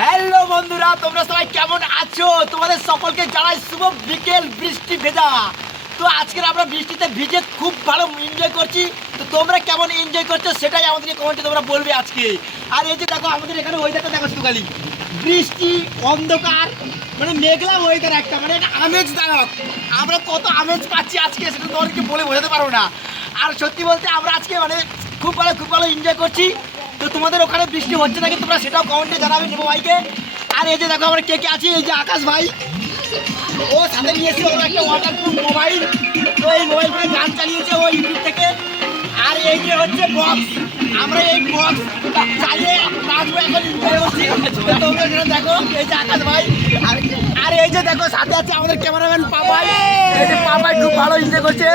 Hello বন্ধুরা, তোমরা সবাই কেমন আছো? তোমাদের সকলকে জানাই শুভ বিকেল বৃষ্টি ভেজা। তো আজকের আমরা বৃষ্টিতে ভিজে খুব ভালো এনজয় করছি। তো তোমরা কেমন এনজয় করছো সেটাই আমাদেরকে কমেন্টে তোমরা বলবে আজকে। আর এই যে দেখো আমাদের এখানে ওয়েদারটা দেখো, সুকালি বৃষ্টি, অন্ধকার, মানে মেঘলা ওয়েদার, একটা মানে একটা আমেজদায়ক। আমরা কত আমেজ পাচ্ছি আজকে সেটা তোমাদেরকে বলে বোঝাতে পারবো না। আর সত্যি বলতে আমরা আজকে মানে খুব ভালো এনজয় করছি। তো তোমাদের ওখানে বৃষ্টি হচ্ছে নাকি তোমরা সেটাও কমেন্টে জানাবে নেবো ভাইকে। আর এই যে দেখো আমরা কে কে আছি, এই যে আকাশ ভাই, ও সাথে নিয়েছে ওর একটা ওয়াটারপ্রুফ মোবাইল। তো এই মোবাইল ফোনে গান চালিয়েছে ও ইউটিউব থেকে। আর এই যে হচ্ছে বক্স, আমরা এই বক্স চালিয়ে নাচবো এখন, এনজয় করছি। তো তোমরা যেটা দেখো, এই যে আকাশ ভাই, আর এই যে দেখো সাথে আছে আমাদের ক্যামেরাম্যান পাপাই। এই যে পাপাই খুব ভালো এনজয় করছে।